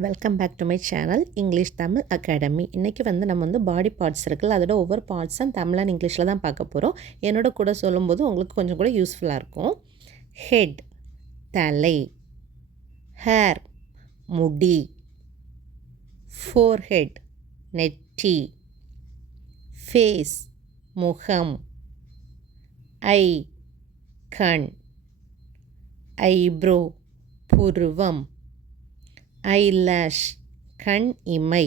Welcome back to my channel English Tamil academy. இன்றைக்கி நம்ம body parts இருக்குல்ல, அதோட ஒவ்வொரு பார்ட்ஸும் தமிழ் அண்ட் இங்கிலீஷில் தான் பார்க்க போகிறோம். என்னோட கூட சொல்லும்போது உங்களுக்கு கொஞ்சம் கூட யூஸ்ஃபுல்லாக இருக்கும். ஹெட் தலை, ஹேர் முடி, ஃபோர்ஹெட் நெற்றி, ஃபேஸ் முகம், ஐ கண், ஐப்ரோ புருவம், ஐலாஷ் கண் இமை,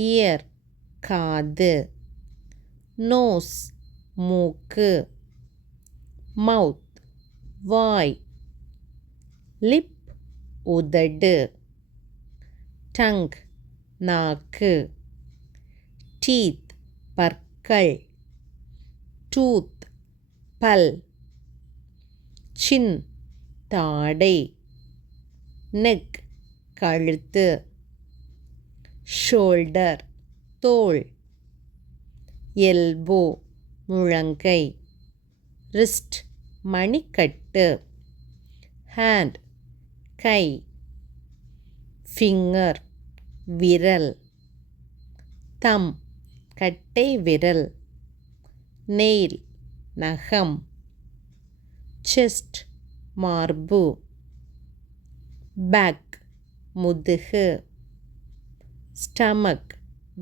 இயர் காது, நோஸ் மூக்கு, மவுத் வாய், லிப் உதடு, டங் நாக்கு, டீத் பற்கள், டூத் பல், சின் தாடை, நெக் கழுத்து, ஷோல்டர் தோள், எல்போ முழங்கை, ரிஸ்ட் மணிக்கட்டு, ஹேண்ட் கை, ஃபிங்கர் விரல், தம் கட்டை விரல், நெயில் நகம், செஸ்ட் மார்பு, பேக் முதுகு, ஸ்டமக்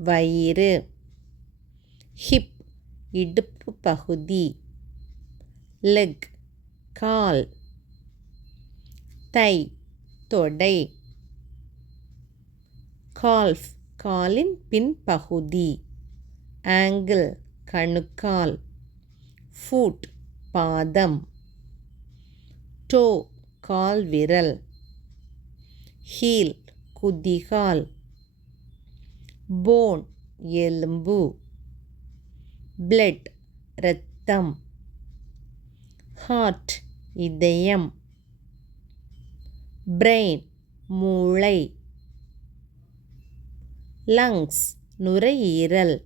வயிறு, ஹிப் இடுப்பு பகுதி, லெக் கால், தை தொடை, கால்ஃப் காலின் பின்பகுதி, ஆங்கிள் கணுக்கால், ஃபூட் பாதம், டோ கால் விரல், ஹீல் குதிகால், போன் எலும்பு, பிளட் இரத்தம், ஹார்ட் இதயம், பிரெயின் மூளை, லங்ஸ் நுரையீரல்,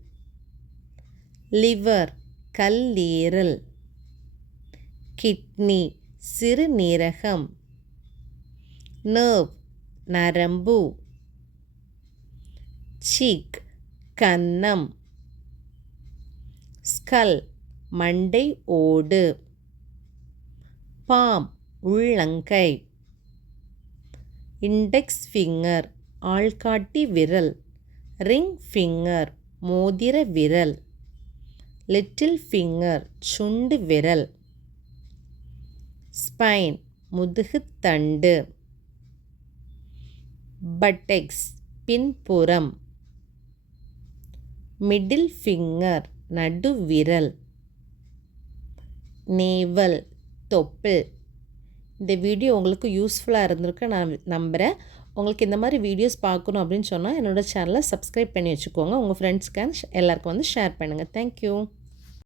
லிவர் கல்லீரல், கிட்னி சிறுநீரகம், நர்வ் நரம்பு, சீக் கன்னம், ஸ்கல் மண்டை ஓடு, பாம் உள்ளங்கை, இண்டெக்ஸ் ஃபிங்கர் ஆள்காட்டி விரல், ரிங் ஃபிங்கர் மோதிர விரல், லிட்டில் ஃபிங்கர் சுண்டு விரல், ஸ்பைன் முதுகுத்தண்டு, பட்டெக்ஸ் பின்புறம், மிடில் ஃபிங்கர் நடுவிரல், நேவல் தொப்புள். இந்த வீடியோ உங்களுக்கு யூஸ்ஃபுல்லாக இருந்திருக்கு நான் நம்புகிறேன். உங்களுக்கு இந்த மாதிரி வீடியோஸ் பார்க்கணும் அப்படின்னு சொன்னால் என்னோடய சேனலை சப்ஸ்கிரைப் பண்ணி வச்சுக்கோங்க. உங்கள் ஃப்ரெண்ட்ஸ்க்கு எல்லாருக்கும் ஷேர் பண்ணுங்கள். தேங்க்யூ.